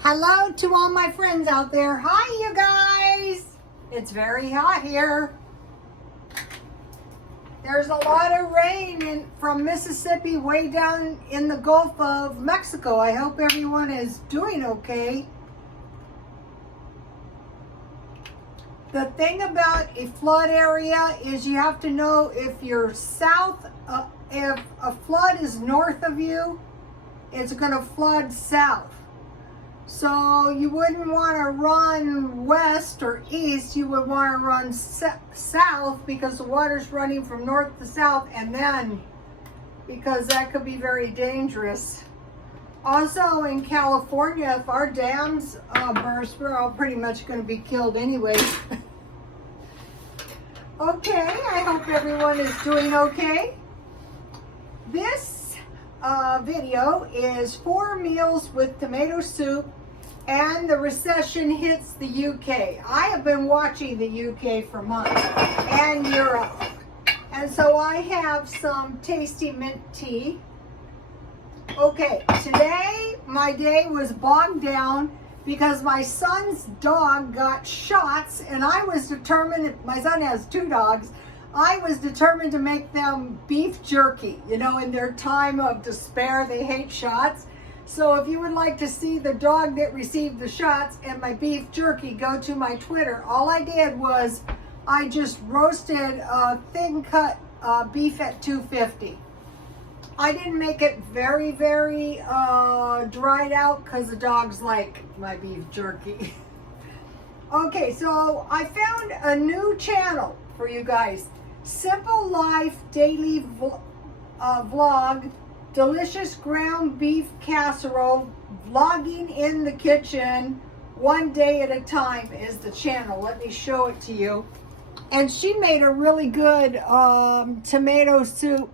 Hello to all my friends out there. Hi, you guys. It's very hot here. There's a lot of rain from Mississippi way down in the Gulf of Mexico. I hope everyone is doing okay. The thing about a flood area is you have to know if you're south, if a flood is north of you, it's going to flood south. So you wouldn't want to run west or east, you would want to run south because the water's running from north to south, and then because that could be very dangerous. Also in California, if our dams burst, we're all pretty much going to be killed anyway. Okay, I hope everyone is doing okay. This video is 4 meals with tomato soup, and the recession hits the UK. I have been watching the UK for months, and Europe. And so I have some tasty mint tea. Okay, today my day was bogged down because my son's dog got shots, and I was determined, my son has 2 dogs, I was determined to make them beef jerky. You know, in their time of despair, they hate shots. So if you would like to see the dog that received the shots and my beef jerky, go to my Twitter. All I did was I just roasted thin cut beef at 250. I didn't make it very dried out because the dogs like my beef jerky. Okay, so I found a new channel for you guys. Simple Life Daily Vlog, delicious ground beef casserole, vlogging in the kitchen, 1 day at a time is the channel. Let me show it to you. And she made a really good tomato soup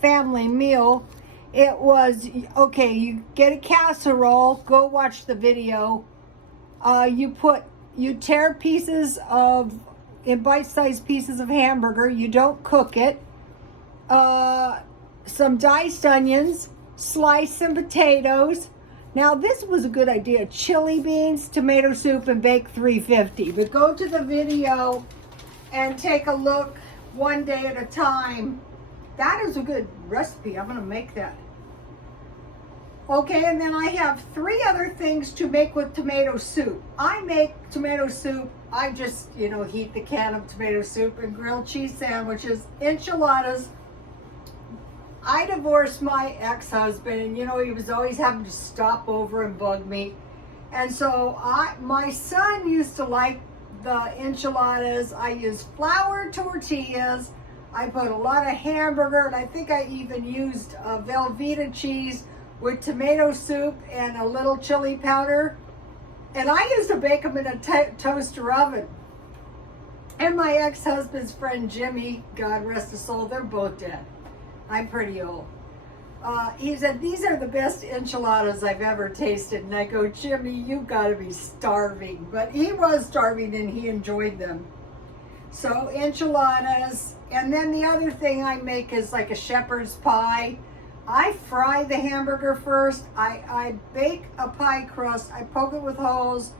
family meal. It was, okay, you get a casserole, go watch the video. You tear pieces of, in bite-sized pieces of hamburger, you don't cook it. Some diced onions, slice some potatoes. Now this was a good idea. Chili beans, tomato soup, and bake 350. But go to the video and take a look 1 day at a time. That is a good recipe. I'm going to make that. Okay, and then I have 3 other things to make with tomato soup. I make tomato soup. I just, heat the can of tomato soup and grilled cheese sandwiches, enchiladas. I divorced my ex-husband, and he was always having to stop over and bug me. And so my son used to like the enchiladas. I use flour tortillas. I put a lot of hamburger, and I think I even used Velveeta cheese with tomato soup and a little chili powder. And I used to bake them in a toaster oven. And my ex-husband's friend Jimmy, God rest his soul, they're both dead. I'm pretty old. He said, these are the best enchiladas I've ever tasted. And I go, Jimmy, you've got to be starving. But he was starving, and he enjoyed them. So enchiladas. And then the other thing I make is like a shepherd's pie. I fry the hamburger first. I bake a pie crust. I poke it with holes,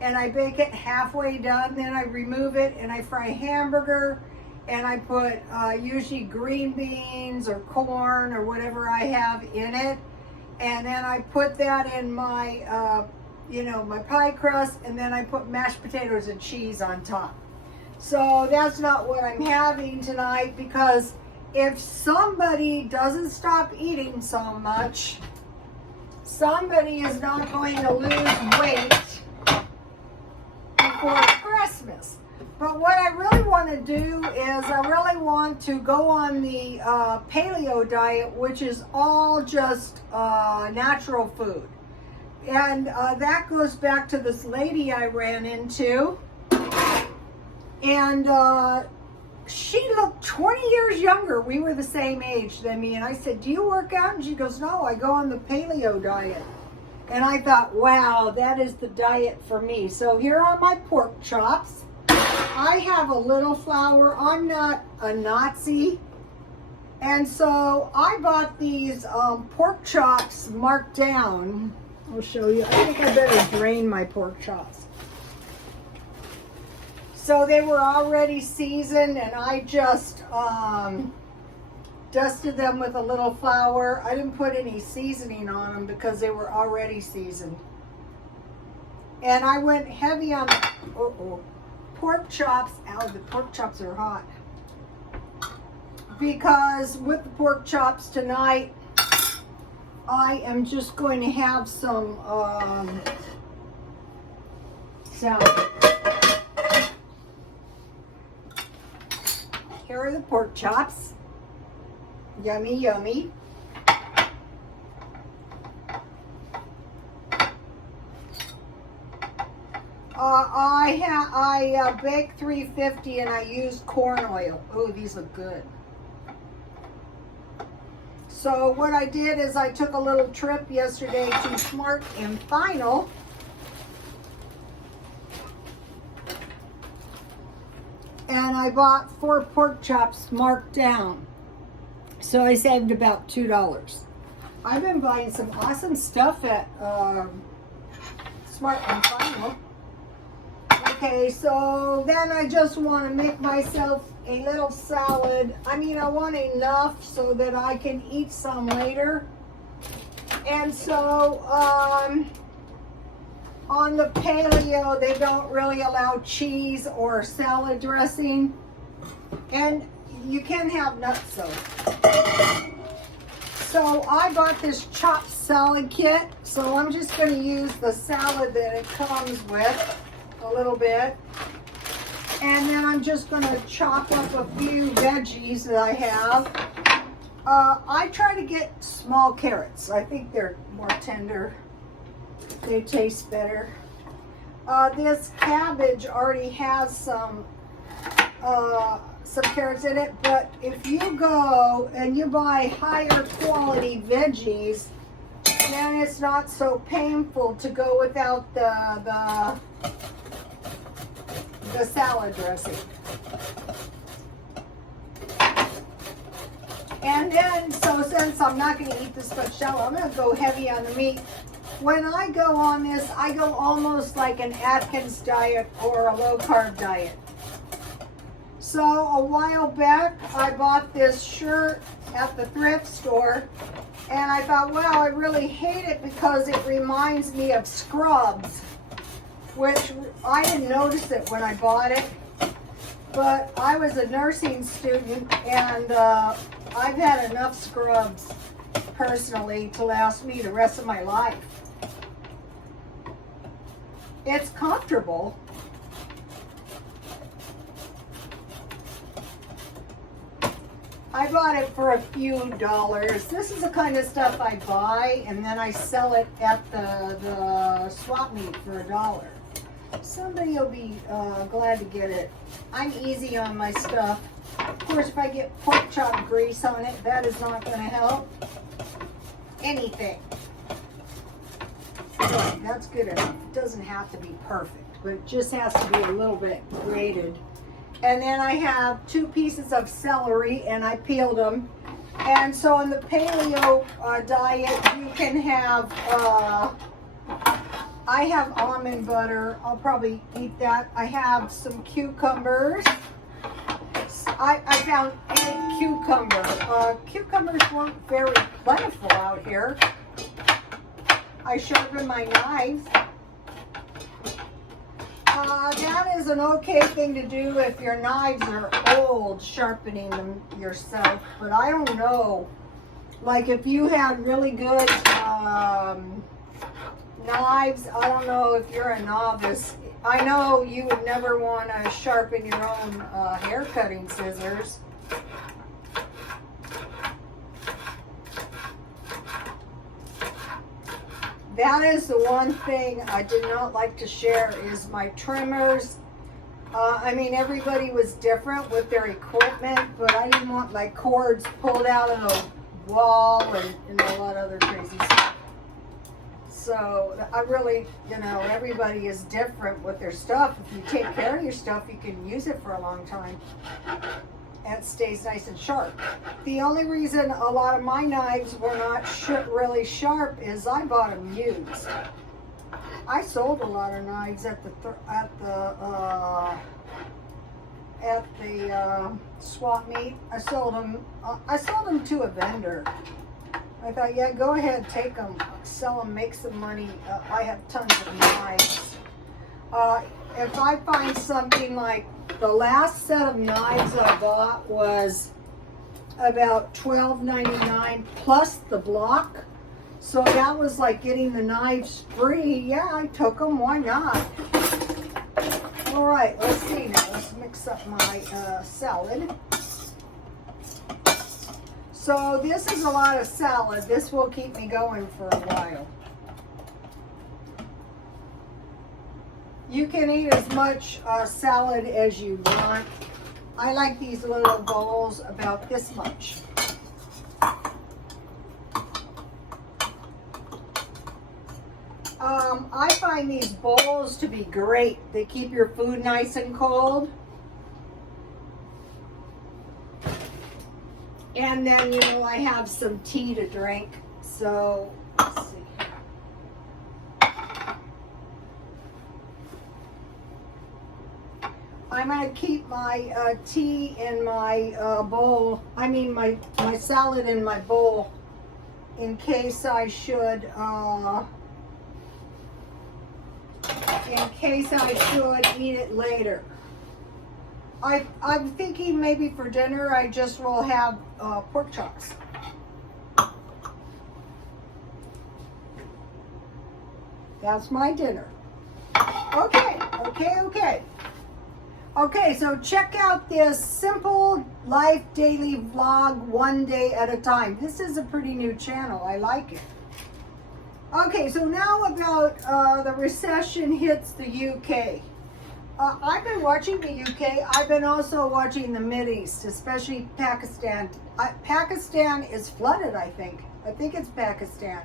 and I bake it halfway done. Then I remove it, and I fry hamburger, and I put usually green beans or corn or whatever I have in it. And then I put that in my, my pie crust, and then I put mashed potatoes and cheese on top. So that's not what I'm having tonight, because if somebody doesn't stop eating so much, somebody is not going to lose weight before Christmas. But what I really want to do is I really want to go on the paleo diet, which is all just natural food. And that goes back to this lady I ran into. And she looked 20 years younger. We were the same age than me. And I said, do you work out? And she goes, no, I go on the paleo diet. And I thought, wow, that is the diet for me. So here are my pork chops. I have a little flour. I'm not a Nazi. And so I bought these pork chops marked down. I'll show you. I think I better drain my pork chops. So they were already seasoned, and I just dusted them with a little flour. I didn't put any seasoning on them because they were already seasoned. And I went heavy on pork chops. Ow, the pork chops are hot. Because with the pork chops tonight, I am just going to have some salad. Here are the pork chops. Yummy, yummy. I baked 350 and I used corn oil. Oh, these look good. So what I did is I took a little trip yesterday to Smart and Final. And I bought 4 pork chops marked down. So I saved about $2. I've been buying some awesome stuff at Smart and Final. Okay, so then I just want to make myself a little salad. I mean, I want enough so that I can eat some later. And so, on the paleo, they don't really allow cheese or salad dressing. And you can have nuts though. So I bought this chopped salad kit. So I'm just going to use the salad that it comes with a little bit. And then I'm just going to chop up a few veggies that I have. I try to get small carrots. I think they're more tender. They taste better. This cabbage already has some carrots in it, but if you go and you buy higher quality veggies, then it's not so painful to go without the salad dressing. And then, so since I'm not going to eat this much salad, I'm going to go heavy on the meat. When I go on this, I go almost like an Atkins diet or a low-carb diet. So a while back, I bought this shirt at the thrift store, and I thought, wow, I really hate it because it reminds me of Scrubs, which I didn't notice it when I bought it, but I was a nursing student, and I've had enough Scrubs personally to last me the rest of my life. It's comfortable. I bought it for a few dollars. This is the kind of stuff I buy and then I sell it at the swap meet for $1. Somebody will be glad to get it. I'm easy on my stuff. Of course, if I get pork chop grease on it, that is not going to help anything. But that's good enough. It doesn't have to be perfect, but it just has to be a little bit grated. And then I have 2 pieces of celery, and I peeled them. And so on the paleo diet, you can have, I have almond butter. I'll probably eat that. I have some cucumbers. I found a cucumber. Cucumbers weren't very plentiful out here. I sharpened my knife. That is an okay thing to do if your knives are old, sharpening them yourself. But I don't know. Like if you had really good knives, I don't know if you're a novice. I know you would never want to sharpen your own hair cutting scissors. That is the one thing I did not like to share is my trimmers. I mean, everybody was different with their equipment, but I didn't want my cords pulled out of the wall and a lot of other crazy stuff. So I really, you know, everybody is different with their stuff. If you take care of your stuff, you can use it for a long time. and it stays nice and sharp. The only reason a lot of my knives were not really sharp is I bought them used. I sold a lot of knives at the swap meet. I sold them to a vendor. I thought, yeah, go ahead, take them, sell them, make some money. I have tons of knives. If I find something like the last set of knives I bought was about $12.99 plus the block. So that was like getting the knives free. Yeah, I took them. Why not? All right, let's see now. Let's mix up my salad. So this is a lot of salad. This will keep me going for a while. You can eat as much salad as you want. I like these little bowls about this much. I find these bowls to be great. They keep your food nice and cold. And then, you know, I have some tea to drink. So, let's see. I'm going to keep my tea in my bowl. I mean, my salad in my bowl in case I should eat it later. I'm thinking maybe for dinner I just will have pork chops. That's my dinner. Okay, so check out this simple life daily vlog one day at a time. This is a pretty new channel. I like it. Okay, so now about the recession hits the UK. I've been watching the UK. I've been also watching the Mideast, especially Pakistan. Pakistan is flooded, I think. I think it's Pakistan.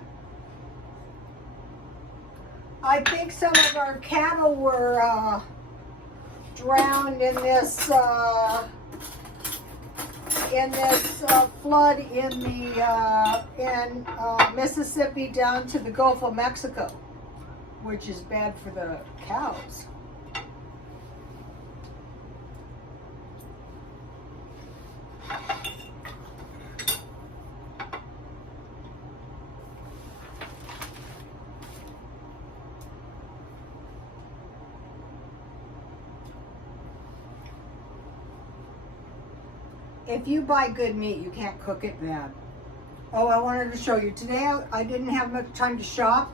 I think some of our cattle were drowned in this flood in Mississippi down to the Gulf of Mexico, which is bad for the cows. If you buy good meat, you can't cook it bad. Oh, I wanted to show you. Today I didn't have much time to shop,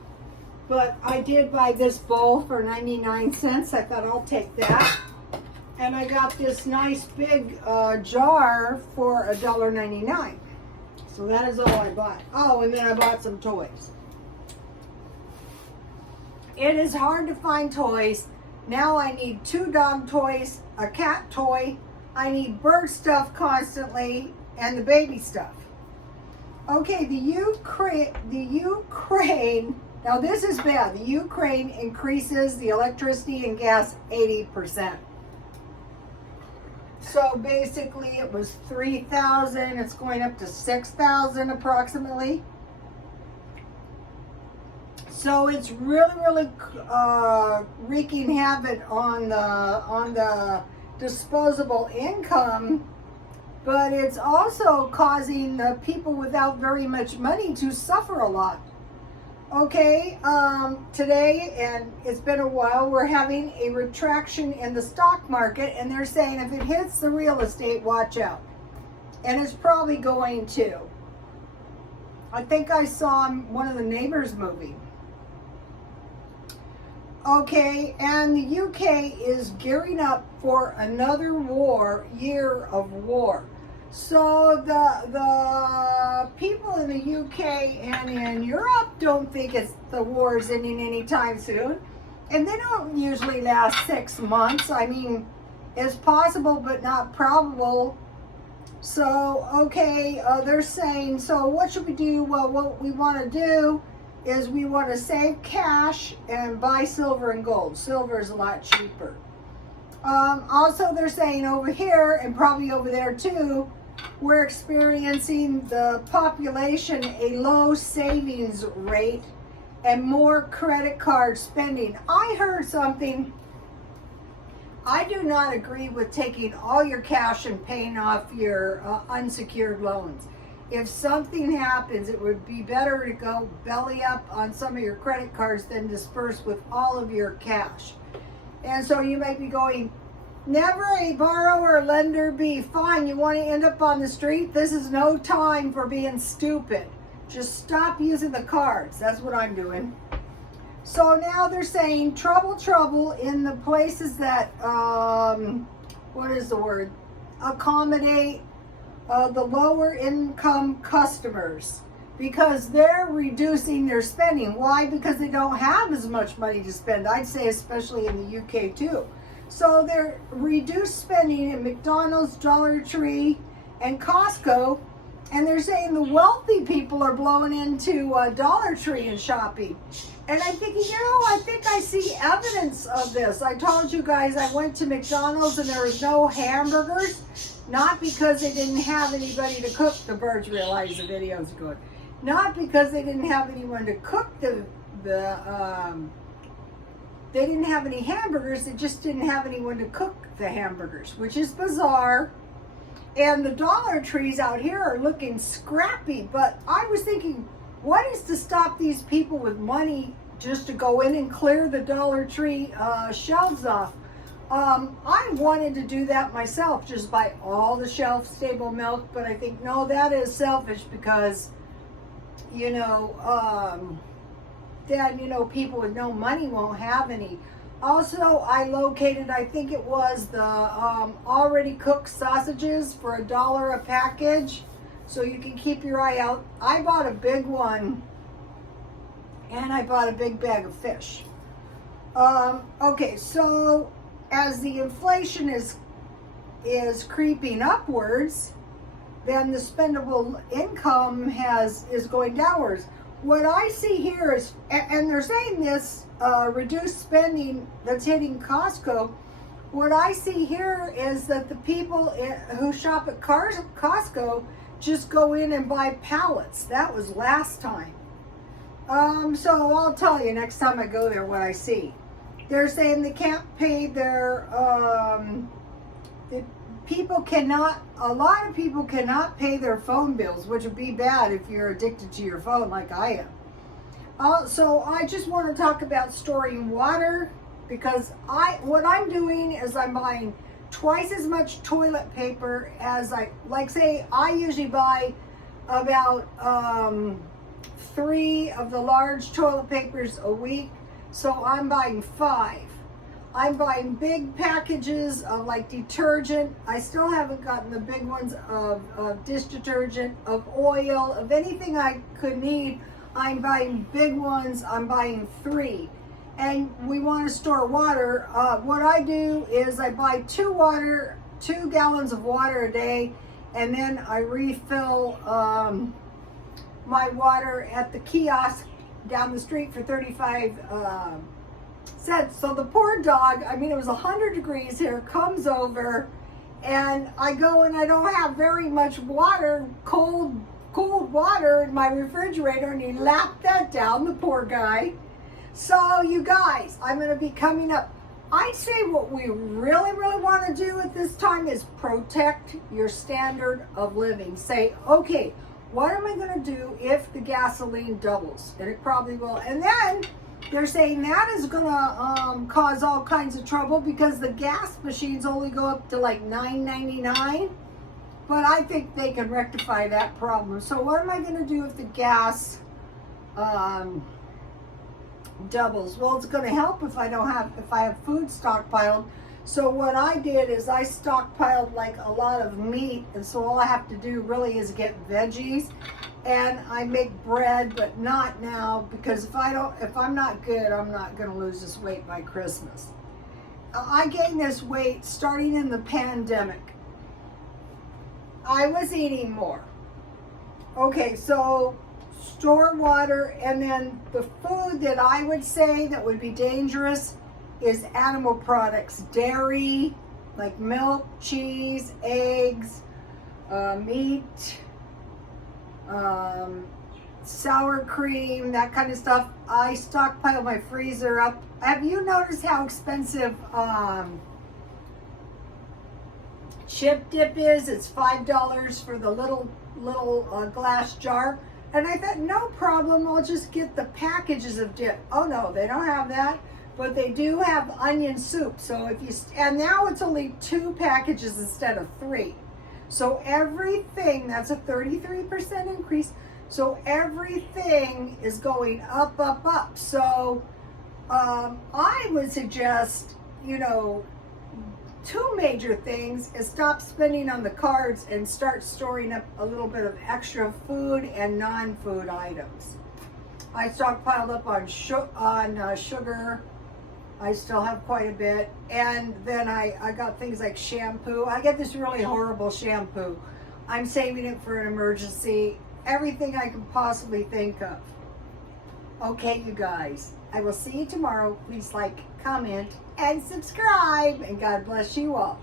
but I did buy this bowl for 99 cents. I thought I'll take that. And I got this nice big jar for $1.99. So that is all I bought. Oh, and then I bought some toys. It is hard to find toys. Now I need 2 dog toys, a cat toy, I need bird stuff constantly, and the baby stuff. Okay, the Ukraine, now this is bad. The Ukraine increases the electricity and gas 80%. So basically it was 3,000, it's going up to 6,000 approximately. So it's really wreaking havoc on the disposable income, but it's also causing the people without very much money to suffer a lot. Okay, today, and it's been a while, we're having a retraction in the stock market, and they're saying if it hits the real estate, watch out. And it's probably going to. I think I saw one of the Neighbors movie. Okay, and the UK is gearing up for another year of war. So the people in the UK and in Europe don't think the war is ending anytime soon. And they don't usually last 6 months. I mean, it's possible but not probable. So, okay, they're saying, so what should we do? Well, what we want to do is we want to save cash and buy silver and gold. Silver is a lot cheaper. Also, they're saying over here, and probably over there too, we're experiencing the population a low savings rate and more credit card spending. I heard something. I do not agree with taking all your cash and paying off your unsecured loans. If something happens, it would be better to go belly up on some of your credit cards than disperse with all of your cash. And so you might be going, never a borrower lender be. Fine, you want to end up on the street? This is no time for being stupid. Just stop using the cards. That's what I'm doing. So now they're saying trouble in the places that, what is the word? Accommodate the lower income customers, because they're reducing their spending. Why? Because they don't have as much money to spend. I'd say especially in the UK too. So they're reduced spending at McDonald's, Dollar Tree, and Costco. And they're saying the wealthy people are blowing into Dollar Tree and shopping. And I'm thinking, I think I see evidence of this. I told you guys I went to McDonald's and there was no hamburgers. Not because they didn't have anybody to cook. The birds realize the video's good. Not because they didn't have anyone to cook they didn't have any hamburgers. They just didn't have anyone to cook the hamburgers, which is bizarre. And the Dollar Trees out here are looking scrappy. But I was thinking, what is to stop these people with money just to go in and clear the Dollar Tree shelves off? I wanted to do that myself, just buy all the shelf-stable milk. But I think, no, that is selfish because, then, people with no money won't have any. Also, I located, I think it was the already cooked sausages for $1 a package. So you can keep your eye out. I bought a big one and I bought a big bag of fish. Okay, so as the inflation is creeping upwards, then the spendable income is going downwards. What I see here is, and they're saying this reduced spending that's hitting Costco. What I see here is that the people who shop at Costco just go in and buy pallets. That was last time. So I'll tell you next time I go there what I see. They're saying they can't pay their, a lot of people cannot pay their phone bills, which would be bad if you're addicted to your phone like I am. So I just want to talk about storing water, because what I'm doing is I'm buying twice as much toilet paper as I usually buy about 3 of the large toilet papers a week. So I'm buying 5. I'm buying big packages of detergent. I still haven't gotten the big ones of dish detergent, of oil, of anything I could need. I'm buying big ones. I'm buying 3. And we want to store water. What I do is I buy 2 gallons of water a day, and then I refill my water at the kiosk down the street for 35 cents. So the poor dog, it was 100 degrees here, comes over, and I go and I don't have very much water, cold water in my refrigerator, and he lapped that down, the poor guy. So you guys, I'm going to be coming up. I'd say what we really, really want to do at this time is protect your standard of living. Say, okay, what am I going to do if the gasoline doubles? And it probably will. And then they're saying that is going to cause all kinds of trouble, because the gas machines only go up to $9.99. But I think they can rectify that problem. So what am I going to do if the gas doubles? Well, it's going to help if I have food stockpiled. So what I did is I stockpiled a lot of meat, and so all I have to do really is get veggies, and I make bread, but not now, because if I'm not good, I'm not going to lose this weight by Christmas. I gained this weight starting in the pandemic. I was eating more. Okay, so store water, and then the food that I would say that would be dangerous, is animal products, dairy, like milk, cheese, eggs, meat, sour cream, that kind of stuff. I stockpile my freezer up. Have you noticed how expensive chip dip is? It's $5 for the little glass jar. And I thought, no problem, I'll just get the packages of dip. Oh no, they don't have that, but they do have onion soup. So if you, and now it's only 2 packages instead of 3. So everything, that's a 33% increase. So everything is going up, up, up. So I would suggest, you know, 2 major things is stop spending on the cards and start storing up a little bit of extra food and non-food items. I stockpiled up on sugar. I still have quite a bit. And then I got things like shampoo. I get this really horrible shampoo. I'm saving it for an emergency. Everything I can possibly think of. Okay, you guys. I will see you tomorrow. Please like, comment, and subscribe. And God bless you all.